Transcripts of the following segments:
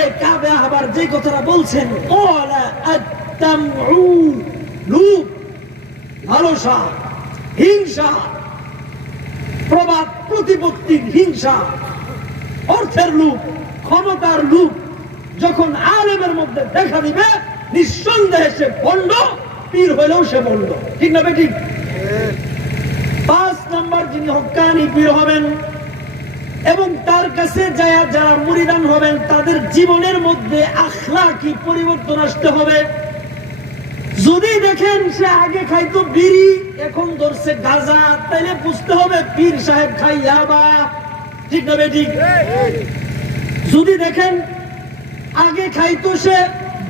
পরে কাবে আবার যে কথাটা বলছেন, ওয়ালা আত-তামউ, লোভ, লালসা, হিংসা, প্রবাদ প্রতিপত্তির হিংসা, অর্থের লোভ, ক্ষমতার লোভ যখন আলেমের মধ্যে দেখা দিবে, নিঃসন্দেহে সে ভণ্ড, পীর হইলেও সে ভণ্ড। ঠিক না বেঠিক? 5 নম্বর, যিনি হক্কানি পীর হবেন এবং তার কাছে যারা মুরিদান হবেন, তাদের জীবনের মধ্যে আখলাকি পরিবর্তন আসতে হবে। যদি দেখেন সে আগে খাইতো বিড়ি, এখন ধরছে গাঁজা, তাইলে বুঝতে হবে পীর সাহেব খাই ইয়াবা। ঠিক না বেঠিক? যদি দেখেন আগে খাইতো সে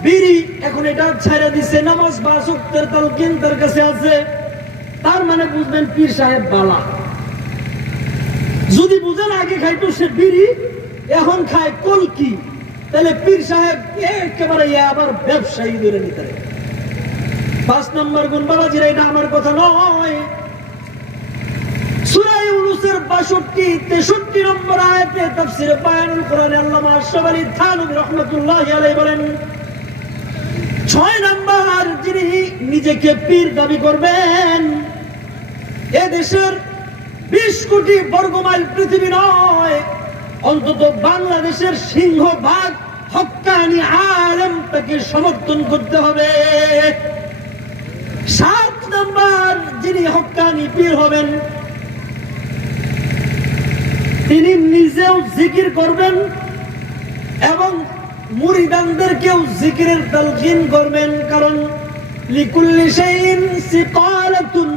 বিড়ি, এখন এটা ছেড়ে দিছে, নামাজ 5 ওয়াক্তের তালকিন তার কাছে আছে, তার মানে বুঝবেন পীর সাহেব বালা। যদি বুঝেন আগে খাইতো সে বিড়ি, এখন খায় কলকি, তাহলে পীর সাহেব একেবারে আবার ব্যবসায়ী ধরে নিতে। 5 নম্বর গুণ বাবাজিরা, এটা আমার কথা নয়। সূরা ইউনূসের 62-63 নম্বর আয়াতে তাফসীরে বায়ানুল কোরআনে আল্লামা আশরাফ আলী থানভী রাহমাতুল্লাহি আলাইহি বলেন, 6 নম্বর, যিনি নিজেকে পীর দাবি করবেন, এ দেশের 20 কোটি বর্গমাইল পৃথিবী নয়, অন্তত বাংলাদেশের সিংহভাগ হক্কানি আলেম তাকে সমর্থন করতে হবে। 7 নম্বর, যিনি হক্কানি পীর হবেন, তিনি নিজেও জিকির করবেন এবং মুরিদানদেরকেও জিকিরের তালকিন করবেন। কারণ লিকুল্লি শাইইন সিকালাতুন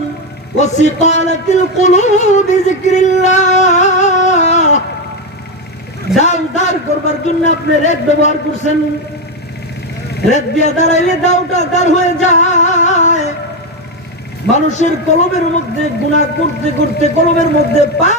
ওয়া সিকালাতুল কুলুবি যিকরিল্লাহ। দাও দাঁড় করবার জন্য আপনি রেত ব্যবহার করছেন, রেত দিয়ে দাঁড়াইলে দাওটা দাঁড় হয়ে যায়। মানুষের কলবের মধ্যে গুনাহ করতে করতে কলবের মধ্যে